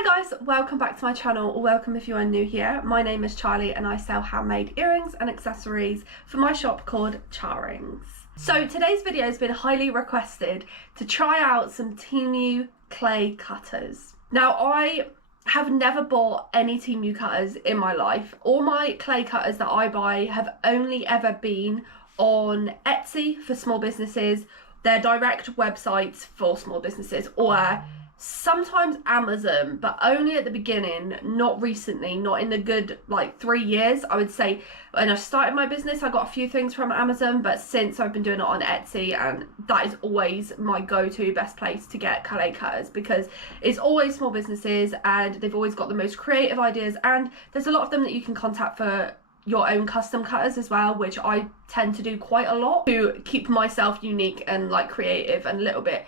Hi guys, welcome back to my channel, or welcome if you are new here. My name is Charlie and I sell handmade earrings and accessories for my shop called Charrings. So today's video has been highly requested to try out some TEMU clay cutters. Now I have never bought any TEMU cutters in my life. All my clay cutters that I buy have only ever been on Etsy for small businesses, their direct websites for small businesses, or sometimes Amazon, but only at the beginning, not recently, not in a good like 3 years. I would say when I started my business I got a few things from Amazon, but since I've been doing it on Etsy, and that is always my go-to best place to get clay cutters because it's always small businesses and they've always got the most creative ideas, and there's a lot of them that you can contact for your own custom cutters as well, which I tend to do quite a lot to keep myself unique and like creative and a little bit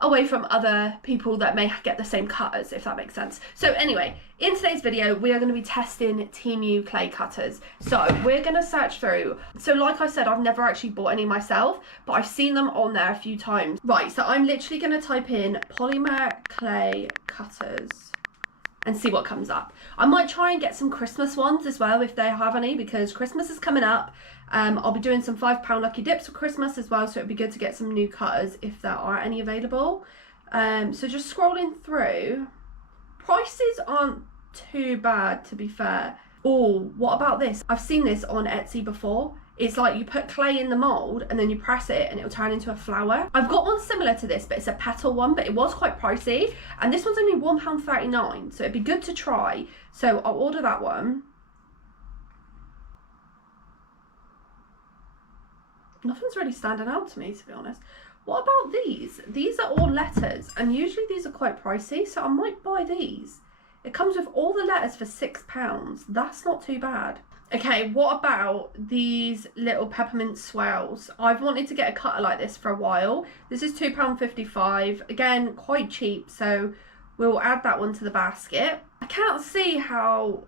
away from other people that may get the same cutters, if that makes sense. So anyway, in today's video we are going to be testing TEMU clay cutters. So we're going to search through. So like I said, I've never actually bought any myself, but I've seen them on there a few times. Right, so I'm literally going to type in polymer clay cutters and see what comes up. I might try and get some Christmas ones as well if they have any, because Christmas is coming up. I'll be doing some £5 lucky dips for Christmas as well, so it'd be good to get some new cutters if there are any available. So just scrolling through, prices aren't too bad to be fair. Oh, what about this? I've seen this on Etsy before. It's like you put clay in the mould and then you press it and it'll turn into a flower. I've got one similar to this, but it's a petal one, but it was quite pricey. And this one's only £1.39, so it'd be good to try. So I'll order that one. Nothing's really standing out to me, to be honest. What about these? These are all letters, and usually these are quite pricey, so I might buy these. It comes with all the letters for £6. That's not too bad. Okay, what about these little peppermint swirls? I've wanted to get a cutter like this for a while. This is £2.55. Again, quite cheap, so we'll add that one to the basket. I can't see how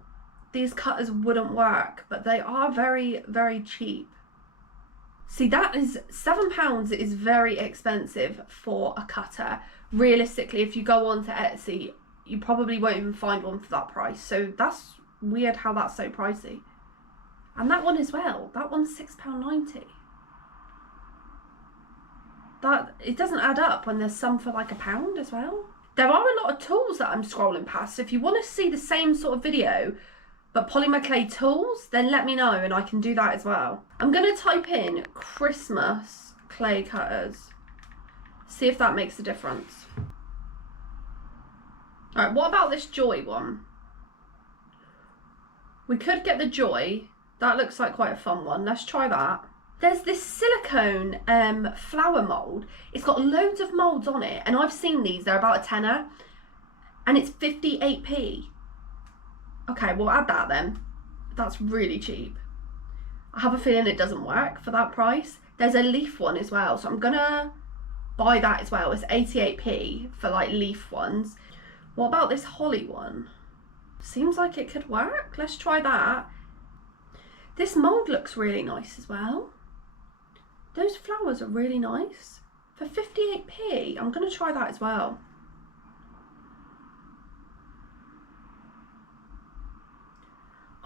these cutters wouldn't work, but they are very, very cheap. See, that is £7 is very expensive for a cutter. Realistically, if you go on to Etsy, you probably won't even find one for that price. So that's weird how that's so pricey. And that one as well. That one's £6.90. That, it doesn't add up when there's some for like £1 as well. There are a lot of tools that I'm scrolling past. So if you want to see the same sort of video but polymer clay tools, then let me know and I can do that as well. I'm going to type in Christmas clay cutters. See if that makes a difference. Alright, what about this Joy one? We could get the Joy. That looks like quite a fun one. Let's try that. There's this silicone flower mould. It's got loads of moulds on it, and I've seen these. They're about a tenner, and it's 58p. Okay, we'll add that then. That's really cheap. I have a feeling it doesn't work for that price. There's a leaf one as well, so I'm gonna buy that as well. It's 88p for like leaf ones. What about this holly one? Seems like it could work. Let's try that. This mould looks really nice as well. Those flowers are really nice. For 58p, I'm going to try that as well.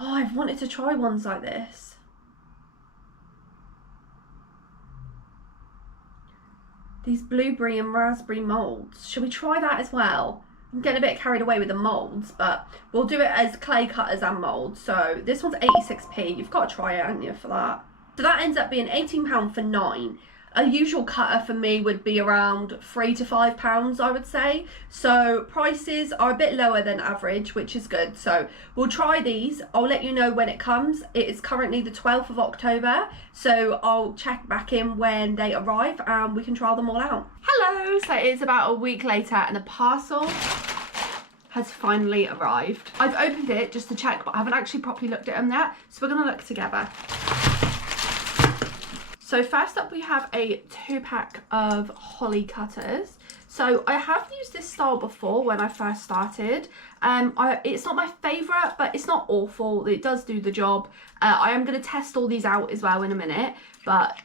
Oh, I've wanted to try ones like this. These blueberry and raspberry moulds. Shall we try that as well? I'm getting a bit carried away with the moulds, but we'll do it as clay cutters and moulds. So this one's 86p. You've got to try it, haven't you, for that? So that ends up being £18 for 9. A usual cutter for me would be around £3 to £5, I would say. So prices are a bit lower than average, which is good. So we'll try these. I'll let you know when it comes. It is currently the 12th of October. So I'll check back in when they arrive and we can try them all out. Hello, so it's about a week later and the parcel has finally arrived. I've opened it just to check, but I haven't actually properly looked at them yet. So we're gonna look together. So first up we have a 2-pack of holly cutters. So I have used this style before when I first started. It's not my favourite, but it's not awful. It does do the job. I am going to test all these out as well in a minute, but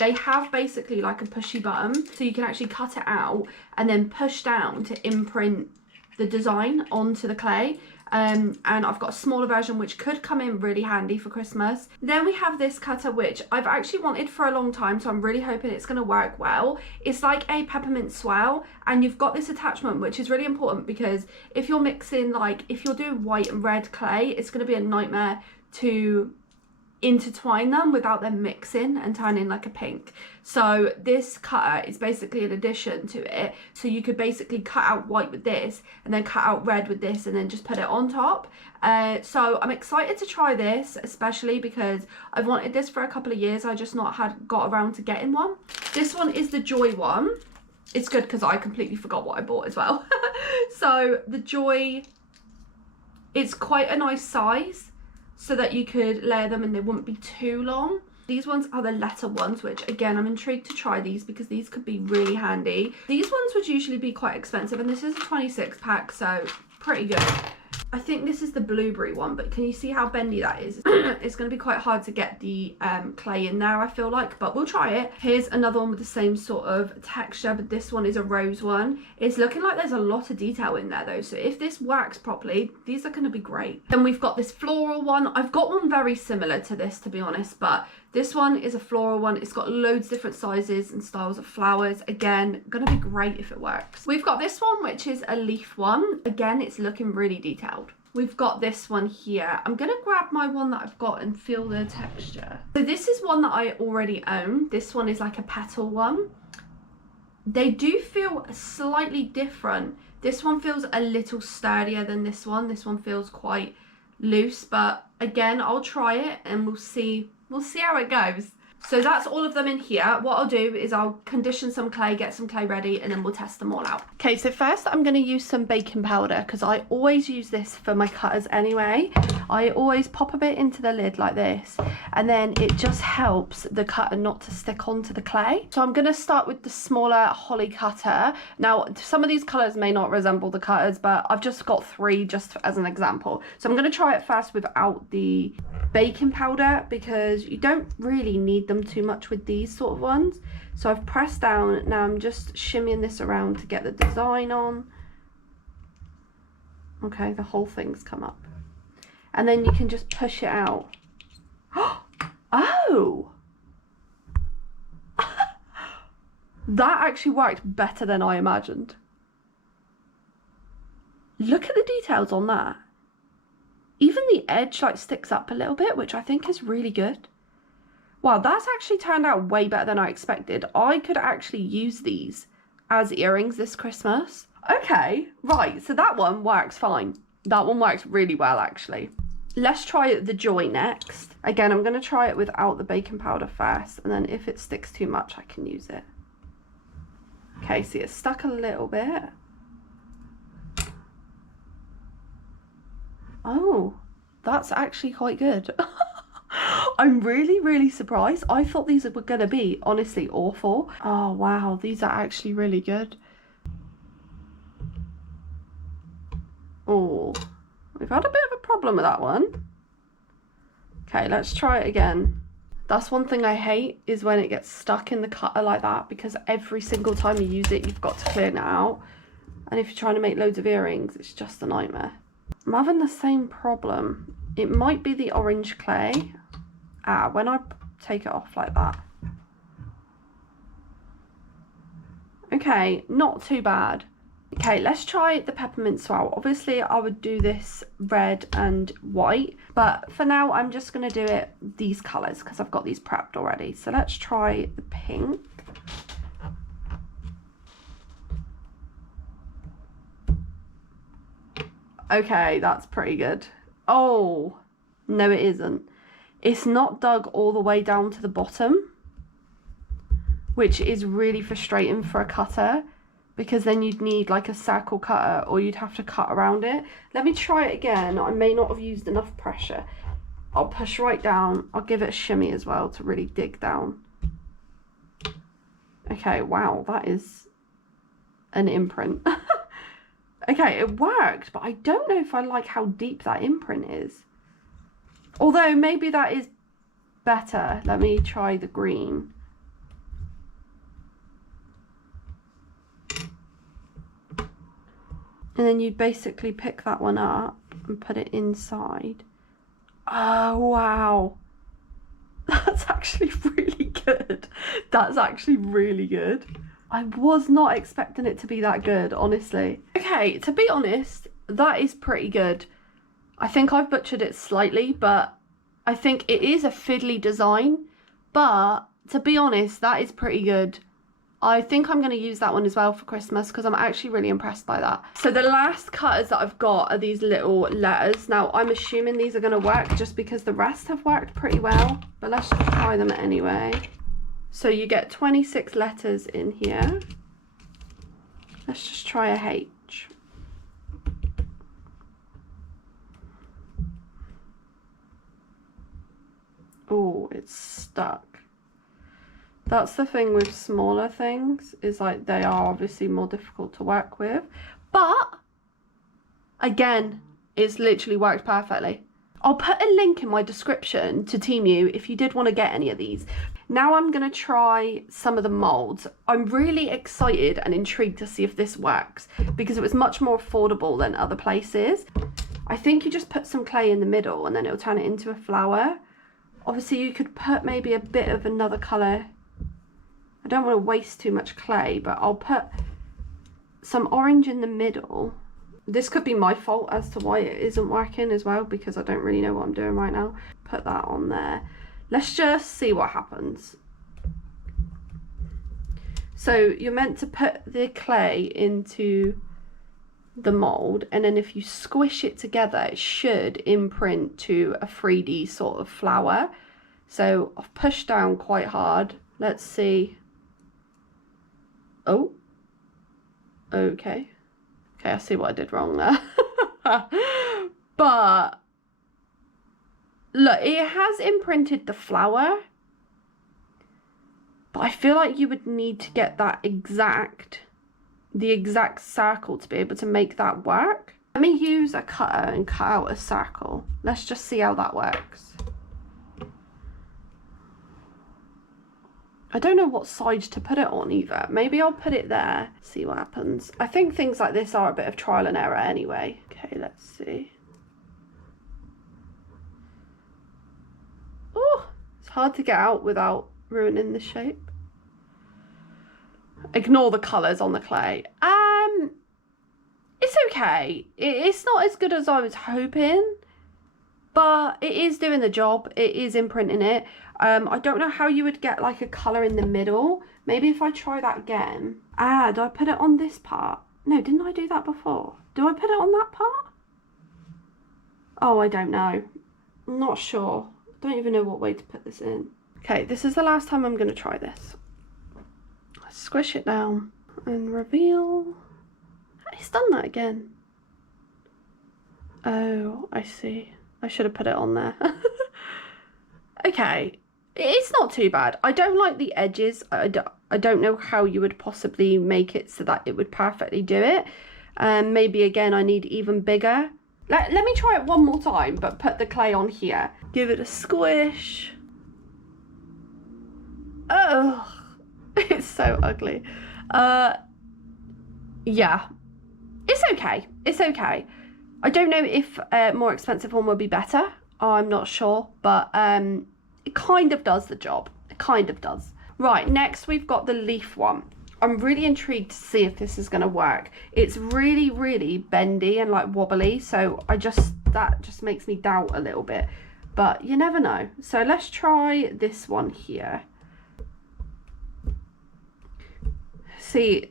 they have basically like a pushy button, so you can actually cut it out and then push down to imprint the design onto the clay. And I've got a smaller version which could come in really handy for Christmas. Then we have this cutter which I've actually wanted for a long time, so I'm really hoping it's going to work well. It's like a peppermint swirl, and you've got this attachment which is really important because if you're mixing, like if you're doing white and red clay, it's going to be a nightmare to intertwine them without them mixing and turning like a pink. So this cutter is basically an addition to it, so you could basically cut out white with this and then cut out red with this and then just put it on top. So I'm excited to try this, especially because I've wanted this for a couple of years. I just got around to getting one. This one is the Joy one. It's good because I completely forgot what I bought as well. So the Joy, it's quite a nice size, so that you could layer them and they wouldn't be too long. These ones are the letter ones, which again, I'm intrigued to try these because these could be really handy. These ones would usually be quite expensive, and this is a 26 pack, so pretty good. I think this is the blueberry one, but can you see how bendy that is? It's going to be quite hard to get the clay in there, I feel like, but we'll try it. Here's another one with the same sort of texture, but this one is a rose one. It's looking like there's a lot of detail in there though, so if this works properly, these are going to be great. Then we've got this floral one. I've got one very similar to this, to be honest, but this one is a floral one. It's got loads of different sizes and styles of flowers. Again, going to be great if it works. We've got this one, which is a leaf one. Again, it's looking really detailed. We've got this one here. I'm going to grab my one that I've got and feel the texture. So this is one that I already own. This one is like a petal one. They do feel slightly different. This one feels a little sturdier than this one. This one feels quite loose, but again, I'll try it and we'll see how it goes. So that's all of them in here. What I'll do is I'll condition some clay, get some clay ready, and then we'll test them all out. Okay, so first I'm going to use some baking powder because I always use this for my cutters anyway. I always pop a bit into the lid like this, and then it just helps the cutter not to stick onto the clay. So I'm going to start with the smaller Holly cutter. Now, some of these colours may not resemble the cutters, but I've just got 3 just as an example. So I'm going to try it first without the baking powder because you don't really need them too much with these sort of ones. So I've pressed down. Now I'm just shimmying this around to get the design on. Okay, the whole thing's come up, and then you can just push it out. Oh, that actually worked better than I imagined. Look at the details on that. Even the edge like sticks up a little bit, which I think is really good. Wow, that's actually turned out way better than I expected. I could actually use these as earrings this Christmas. Okay, right, so that one works fine. That one works really well, actually. Let's try the Joy next. Again, I'm going to try it without the baking powder first, and then if it sticks too much, I can use it. Okay, see, it's stuck a little bit. Oh, that's actually quite good. I'm really surprised. I thought these were going to be honestly awful. Oh wow, these are actually really good. Oh, we've had a bit of a problem with that one. Okay, let's try it again. That's one thing I hate, is when it gets stuck in the cutter like that, because every single time you use it, you've got to clean it out. And if you're trying to make loads of earrings, it's just a nightmare. I'm having the same problem. It might be the orange clay. When I take it off like that. Okay, not too bad. Okay, let's try the peppermint swirl. Obviously, I would do this red and white, but for now, I'm just going to do it these colours because I've got these prepped already. So let's try the pink. Okay, that's pretty good. Oh, no it isn't. It's not dug all the way down to the bottom, which is really frustrating for a cutter, because then you'd need like a circle cutter or you'd have to cut around it. Let me try it again. I may not have used enough pressure. I'll push right down. I'll give it a shimmy as well to really dig down. Okay, wow, that is an imprint. Okay, it worked, but I don't know if I like how deep that imprint is. Although maybe that is better. Let me try the green. And then you basically pick that one up and put it inside. Oh, wow. That's actually really good. That's actually really good. I was not expecting it to be that good, honestly. Okay, to be honest, that is pretty good. I think I've butchered it slightly, but I think it is a fiddly design. But to be honest, that is pretty good. I think I'm going to use that one as well for Christmas because I'm actually really impressed by that. So the last cutters that I've got are these little letters. Now, I'm assuming these are going to work just because the rest have worked pretty well. But let's just try them anyway. So you get 26 letters in here. Let's just try a H. Oh, it's stuck. That's the thing with smaller things, is like they are obviously more difficult to work with. But, again, it's literally worked perfectly. I'll put a link in my description to TEMU if you did want to get any of these. Now I'm going to try some of the moulds. I'm really excited and intrigued to see if this works because it was much more affordable than other places. I think you just put some clay in the middle and then it'll turn it into a flower. Obviously you could put maybe a bit of another colour. I don't want to waste too much clay, but I'll put some orange in the middle. This could be my fault as to why it isn't working as well, because I don't really know what I'm doing right now. Put that on there. Let's just see what happens. So you're meant to put the clay into the mould, and then if you squish it together, it should imprint to a 3D sort of flower. So I've pushed down quite hard. Let's see. Oh, okay. Okay, I see what I did wrong there. But look, it has imprinted the flower. But I feel like you would need to get that the exact circle to be able to make that work. Let me use a cutter and cut out a circle. Let's just see how that works. I don't know what side to put it on either. Maybe I'll put it there, see what happens. I think things like this are a bit of trial and error anyway. Okay, let's see. Oh, it's hard to get out without ruining the shape. Ignore the colours on the clay. It's okay. It's not as good as I was hoping, but it is doing the job. It is imprinting it. I don't know how you would get like a colour in the middle. Maybe if I try that again. Do I put it on this part? No, didn't I do that before? Do I put it on that part? Oh, I don't know. I'm not sure. I don't even know what way to put this in. Okay, this is the last time I'm going to try this. Let's squish it down and reveal. It's done that again. Oh, I see. I should have put it on there. Okay, it's not too bad. I don't like the edges. I don't know how you would possibly make it so that it would perfectly do it. Maybe again I need even bigger. Let me try it one more time, but put the clay on here. Give it a squish. Oh, it's so ugly. Yeah, it's okay. It's okay. I don't know if a more expensive one would be better. I'm not sure, but it kind of does the job. It kind of does. Right, next we've got the leaf one. I'm really intrigued to see if this is going to work. It's really, really bendy and like wobbly, so that just makes me doubt a little bit. But you never know. So let's try this one here. See,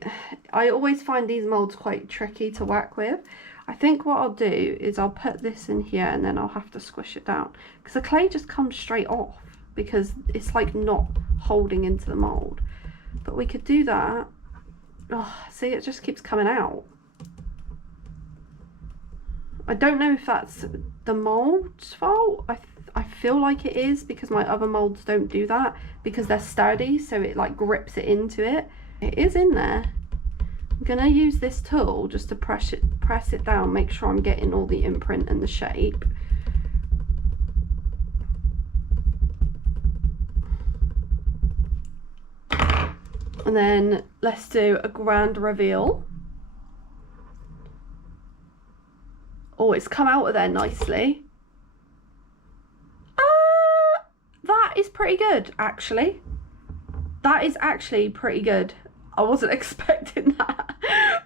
I always find these moulds quite tricky to work with. I think what I'll do is I'll put this in here and then I'll have to squish it down because the clay just comes straight off because it's like not holding into the mould. But we could do that. Oh, see, it just keeps coming out. I don't know if that's the mould's fault. I feel like it is because my other moulds don't do that because they're sturdy, so it like grips it into it. It is in there. I'm gonna use this tool just to press it down, make sure I'm getting all the imprint and the shape. And then let's do a grand reveal. Oh, it's come out of there nicely. That is pretty good, actually. That is actually pretty good. I wasn't expecting that,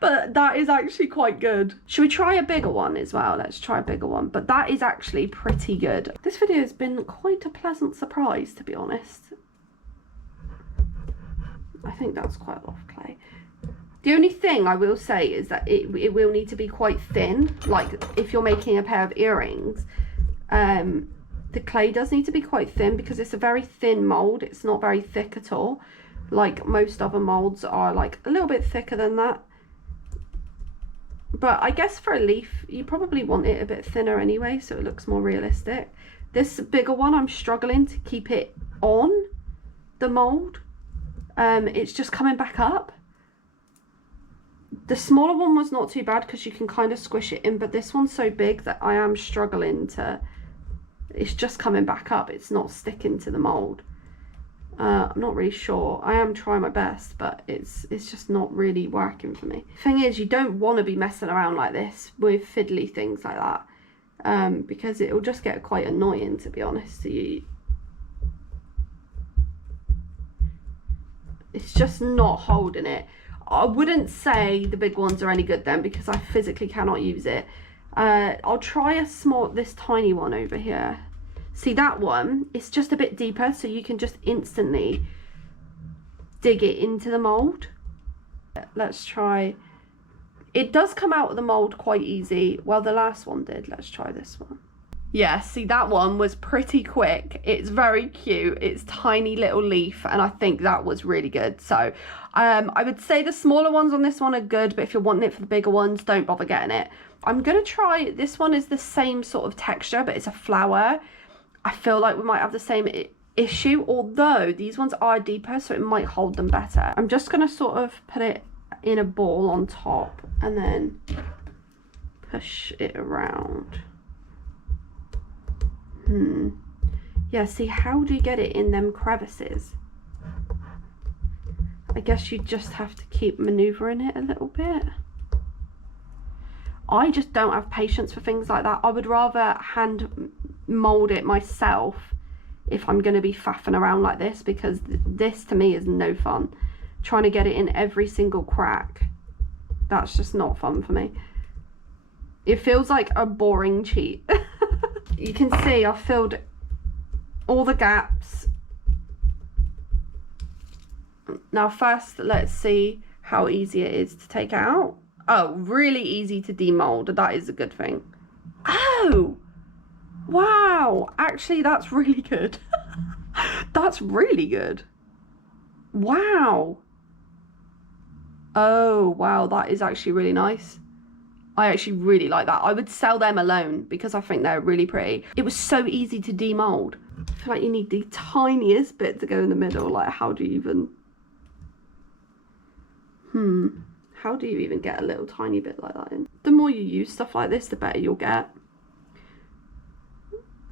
but that is actually quite good. Should we try a bigger one as well? Let's try a bigger one, but that is actually pretty good. This video has been quite a pleasant surprise, to be honest. I think that's quite a lot of clay. The only thing I will say is that it will need to be quite thin. Like if you're making a pair of earrings, the clay does need to be quite thin because it's a very thin mold. It's not very thick at all. Like most other molds are like a little bit thicker than that. But I guess for a leaf, you probably want it a bit thinner anyway, so it looks more realistic. This bigger one, I'm struggling to keep it on the mold. It's just coming back up. The smaller one was not too bad because you can kind of squish it in, but this one's so big that I am struggling to, it's just coming back up. It's not sticking to the mold. I'm not really sure. I am trying my best, but it's just not really working for me. Thing is, you don't want to be messing around like this with fiddly things like that, because it will just get quite annoying, to be honest. So it's just not holding it. I wouldn't say the big ones are any good then because I physically cannot use it. I'll try this tiny one over here. See that one, it's just a bit deeper, so you can just instantly dig it into the mold. Let's try. It does come out of the mold quite easy. Well, the last one did. Let's try this one. Yeah, see that one was pretty quick. It's very cute. It's tiny little leaf, and I think that was really good. So I would say the smaller ones on this one are good, but if you're wanting it for the bigger ones, don't bother getting it. I'm gonna try, this one is the same sort of texture, but it's a flower. I feel like we might have the same issue, although these ones are deeper, so it might hold them better. I'm just gonna sort of put it in a ball on top and then push it around. Yeah, see, how do you get it in them crevices? I guess you just have to keep maneuvering it a little bit. I just don't have patience for things like that. I would rather hand mold it myself if I'm going to be faffing around like this, because this to me is no fun. Trying to get it in every single crack, that's just not fun for me. It feels like a boring cheat. You can see I've filled all the gaps. Now first, let's see how easy it is to take out. Oh, really easy to demold. That is a good thing. Oh, wow. Actually, that's really good. That's really good. Wow. Oh, wow. That is actually really nice. I actually really like that. I would sell them alone because I think they're really pretty. It was so easy to demold. I feel like you need the tiniest bit to go in the middle. Like, how do you even... How do you even get a little tiny bit like that in? The more you use stuff like this, the better you'll get.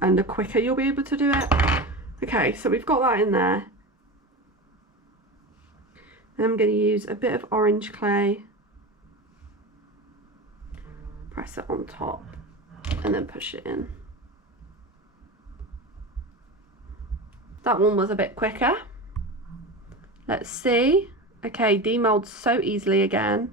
And the quicker you'll be able to do it. Okay, so we've got that in there. Then I'm going to use a bit of orange clay. Press it on top and then push it in. That one was a bit quicker. Let's see. Okay, demolds so easily again.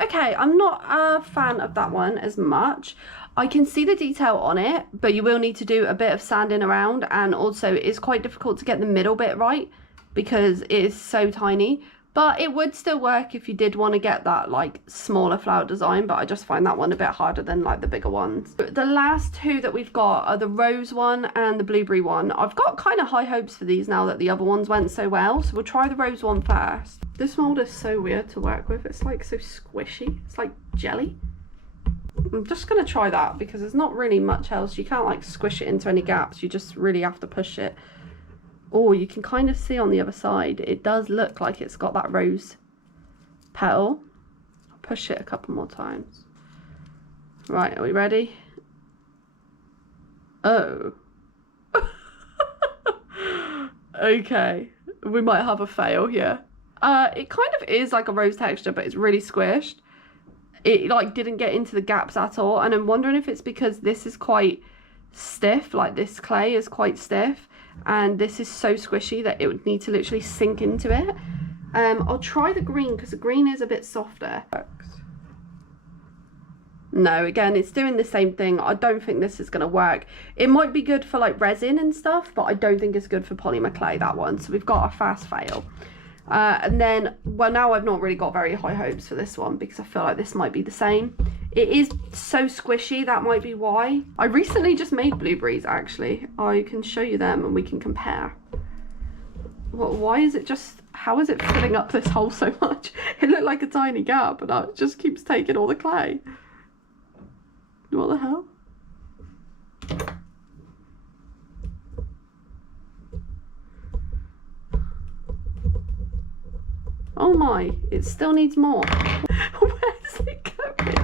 Okay, I'm not a fan of that one as much. I can see the detail on it, but you will need to do a bit of sanding around, and also it's quite difficult to get the middle bit right because it is so tiny. But it would still work if you did want to get that like smaller flower design, but I just find that one a bit harder than like the bigger ones. The last two that we've got are the rose one and the blueberry one. I've got kind of high hopes for these now that the other ones went so well, so we'll try the rose one first. This mold is so weird to work with. It's like so squishy. It's like jelly. I'm just going to try that because there's not really much else. You can't like squish it into any gaps. You just really have to push it. Oh, you can kind of see on the other side, it does look like it's got that rose petal. I'll push it a couple more times. Right, are we ready? Oh. Okay, we might have a fail here. It kind of is like a rose texture, but it's really squished. it like didn't get into the gaps at all, and I'm wondering if it's because this is quite stiff, like this clay is quite stiff, and this is so squishy that it would need to literally sink into it. I'll try the green because the green is a bit softer. No, again, it's doing the same thing. I don't think this is going to work. It might be good for like resin and stuff, but I don't think it's good for polymer clay, that one. So we've got a fast fail. And then, well, now I've not really got very high hopes for this one because I feel like this might be the same. It is so squishy, that might be why. I recently just made blueberries, actually. I can show you them and we can compare. Why is it just, how is it filling up this hole so much? It looked like a tiny gap, and it just keeps taking all the clay. What the hell? Oh my, it still needs more. Where's it going?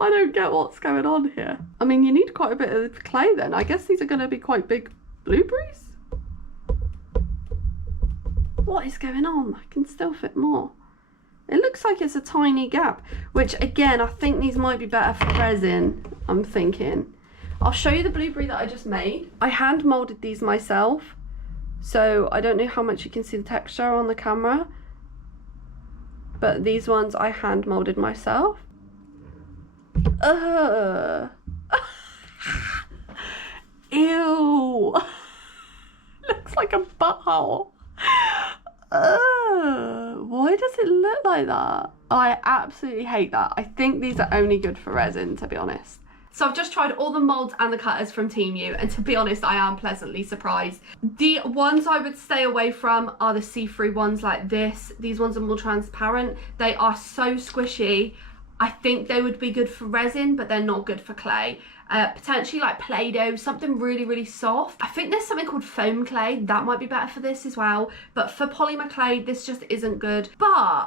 I don't get what's going on here. I mean, you need quite a bit of clay then. I guess these are going to be quite big blueberries. What is going on? I can still fit more. It looks like it's a tiny gap, which again, I think these might be better for resin, I'm thinking. I'll show you the blueberry that I just made. I hand molded these myself, so I don't know how much you can see the texture on the camera, but these ones I hand molded myself. Ew. Looks like a butthole. Why does it look like that? I absolutely hate that. I think these are only good for resin, to be honest. So I've just tried all the molds and the cutters from TEMU, and to be honest, I am pleasantly surprised. The ones I would stay away from are the see-through ones like this. These ones are more transparent. They are so squishy. I think they would be good for resin, but they're not good for clay. Potentially like Play-Doh, something really, really soft. I think there's something called foam clay. That might be better for this as well. But for polymer clay, this just isn't good. But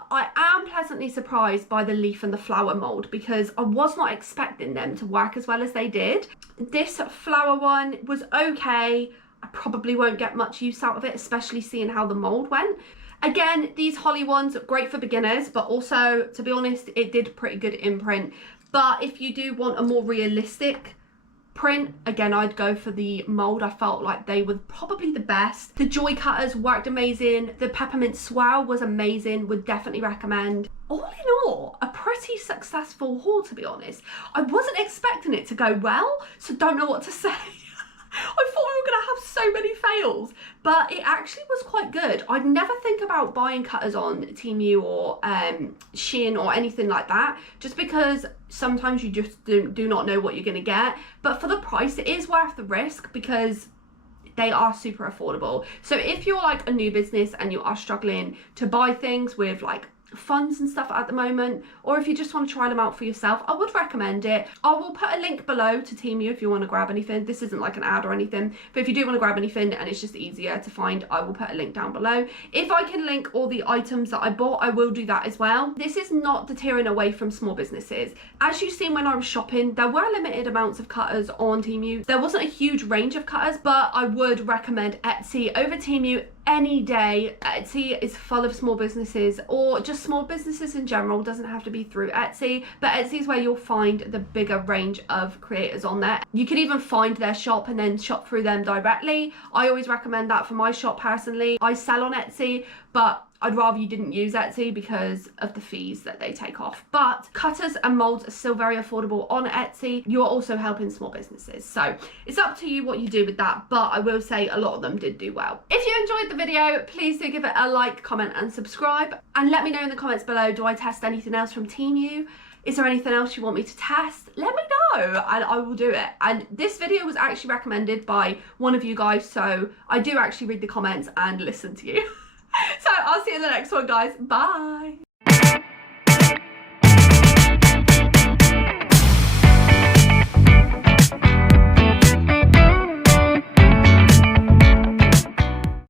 I am pleasantly surprised by the leaf and the flower mold because I was not expecting them to work as well as they did. This flower one was okay. I probably won't get much use out of it, especially seeing how the mold went. Again, these holly ones, great for beginners, but also, to be honest, it did pretty good imprint. But if you do want a more realistic print, again, I'd go for the mold. I felt like they were probably the best. The joy cutters worked amazing. The peppermint swirl was amazing. Would definitely recommend. All in all, a pretty successful haul, to be honest. I wasn't expecting it to go well, so don't know what to say. I thought we were going to have so many fails, but it actually was quite good. I'd never think about buying cutters on TEMU or Shein or anything like that, just because sometimes you just do not know what you're going to get. But for the price, it is worth the risk because they are super affordable. So if you're like a new business and you are struggling to buy things with like funds and stuff at the moment, or if you just want to try them out for yourself, I would recommend it. I will put a link below to TEMU if you want to grab anything. This isn't like an ad or anything, but if you do want to grab anything and it's just easier to find, I will put a link down below. If I can link all the items that I bought, I will do that as well. This is not deterring away from small businesses. As you've seen when I was shopping, there were limited amounts of cutters on TEMU. There wasn't a huge range of cutters, but I would recommend Etsy over TEMU any day. Etsy is full of small businesses, or just small businesses in general. Doesn't have to be through Etsy, but Etsy is where you'll find the bigger range of creators on there. You can even find their shop and then shop through them directly. I always recommend that for my shop personally. I sell on Etsy, but I'd rather you didn't use Etsy because of the fees that they take off. But cutters and molds are still very affordable on Etsy. You're also helping small businesses. So it's up to you what you do with that. But I will say a lot of them did do well. If you enjoyed the video, please do give it a like, comment and subscribe. And let me know in the comments below, do I test anything else from TEMU? Is there anything else you want me to test? Let me know and I will do it. And this video was actually recommended by one of you guys. So I do actually read the comments and listen to you. So I'll see you in the next one, guys. Bye.